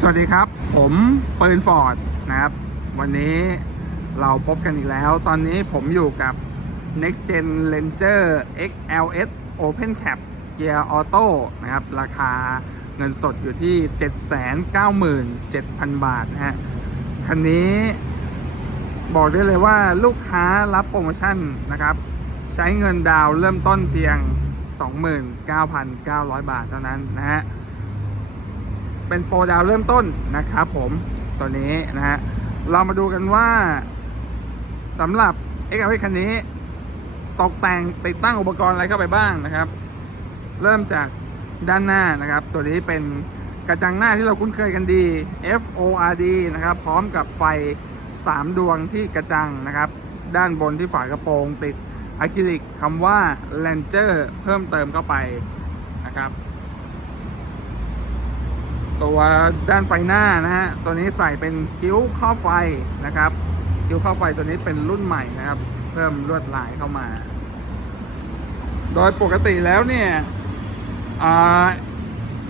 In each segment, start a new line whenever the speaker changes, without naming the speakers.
สวัสดีครับ ผมปืนฟอร์ดนะครับ วันนี้เราพบกันอีกแล้ว ตอนนี้ผมอยู่กับ Next Gen Ranger XLS Open Cap Gear Auto นะครับ ราคาเงินสดอยู่ที่ 797,000 บาทนะฮะ คันนี้บอกได้เลยว่าลูกค้ารับโปรโมชั่นนะครับ ใช้เงินดาวน์เริ่มต้นเพียง 29,900 บาทเท่านั้นนะฮะ เป็นโปรดาวเริ่มต้นนะครับผมตัวนี้นะฮะเรามาดูกันว่าสำหรับ x l คันนี้ ตกแต่งติดตั้งอุปกรณ์อะไรเข้าไปบ้างนะครับ เริ่มจากด้านหน้านะครับ ตัวนี้เป็นกระจังหน้าที่เราคุ้นเคยกันดี FORD นะครับ พร้อมกับไฟ 3 ดวงที่กระจังนะครับ ด้านบนที่ฝากระโปรงติดอะคริลิกคำว่า Ranger เพิ่มเติมเข้าไปนะครับ ตัวด้านไฟหน้านะฮะ ตัวนี้ใส่เป็นคิ้วข้อไฟนะครับ คิ้วข้อไฟตัวนี้เป็นรุ่นใหม่นะครับ เพิ่มลวดลายเข้ามา โดยปกติแล้วเนี่ย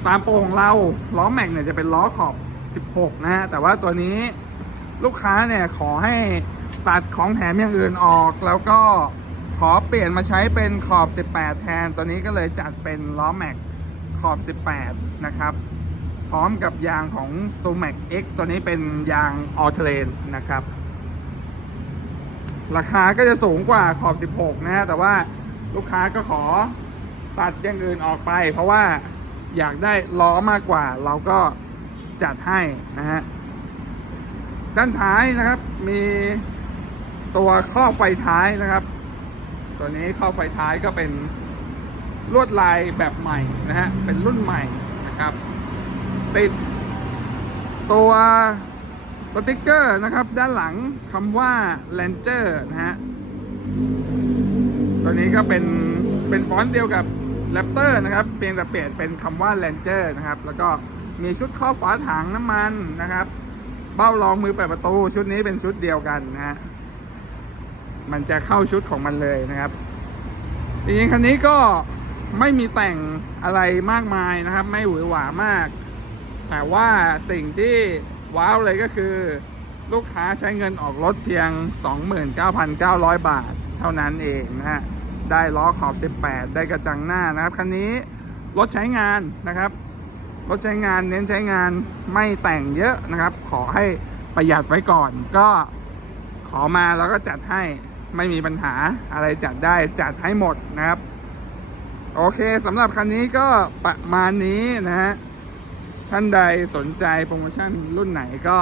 ตามโปรของเราล้อแม็กเนี่ยจะเป็นล้อขอบ 16 นะฮะ แต่ว่าตัวนี้ลูกค้าเนี่ยขอให้ตัดของแถมอย่างอื่นออก แล้วก็ขอเปลี่ยนมาใช้เป็นขอบ 18 แทน ตัวนี้ก็เลยจัดเป็นล้อแม็กขอบ 18 นะครับ พร้อมกับยางของ s u m a c X ตัวนี้เป็นยาง All Terrain นะครับ ราคาก็จะสูงกว่าขอบ 16 นะฮะ แต่ว่าลูกค้าก็ขอตัดอย่างอื่นออกไป เพราะว่าอยากได้ล้อมากกว่า เราก็จัดให้นะฮะ ด้านท้ายนะครับ มีตัวข้อบไฟท้ายนะครับ ตัวนี้ข้อบไฟท้ายก็เป็นลวดลายแบบใหม่นะฮะ เป็นรุ่นใหม่นะครับ ติด ตัวสติกเกอร์นะครับ ด้านหลังคำว่า Ranger นะฮะ ตัวนี้ก็เป็นเป็นฟอนต์เดียวกับ Raptor นะครับ เพียงแต่เปลี่ยนเป็นคำว่า Ranger นะครับ แล้วก็มีชุดครอบฝาถังน้ำมันนะครับ เบ้ารองมือเปิดประตู ชุดนี้เป็นชุดเดียวกันนะฮะ มันจะเข้าชุดของมันเลยนะครับจริงๆคันนี้ก็ไม่มีแต่งอะไรมากมายนะครับ ไม่หวือหวามาก แต่ว่าสิ่งที่ว้าวเลยก็คือ ลูกค้าใช้เงินออกรถเพียง 29,900 บาท เท่านั้นเองนะฮะ ได้ล้อขอบ 18 ได้กระจังหน้านะครับ คันนี้รถใช้งานนะครับ รถใช้งานเน้นใช้งานไม่แต่งเยอะนะครับ ขอให้ประหยัดไว้ก่อน ก็ขอมาแล้วก็จัดให้ไม่มีปัญหาอะไรจัดได้จัดให้หมดนะครับ โอเคสำหรับคันนี้ก็ประมาณนี้นะฮะ ท่านใดสนใจโปรโมชั่นรุ่นไหนก็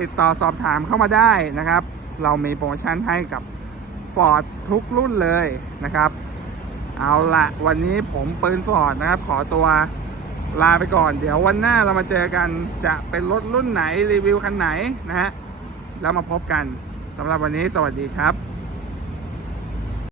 ติดต่อสอบถามเข้ามาได้นะครับ เรามีโปรโมชั่นให้กับ Ford ทุกรุ่นเลยนะครับ เอาละวันนี้ผมปืนฟอร์ดนะครับ ขอตัวลาไปก่อน เดี๋ยววันหน้าเรามาเจอกันจะเป็นรถรุ่นไหนรีวิวคันไหนนะฮะแล้วมาพบกันสำหรับวันนี้สวัสดีครับ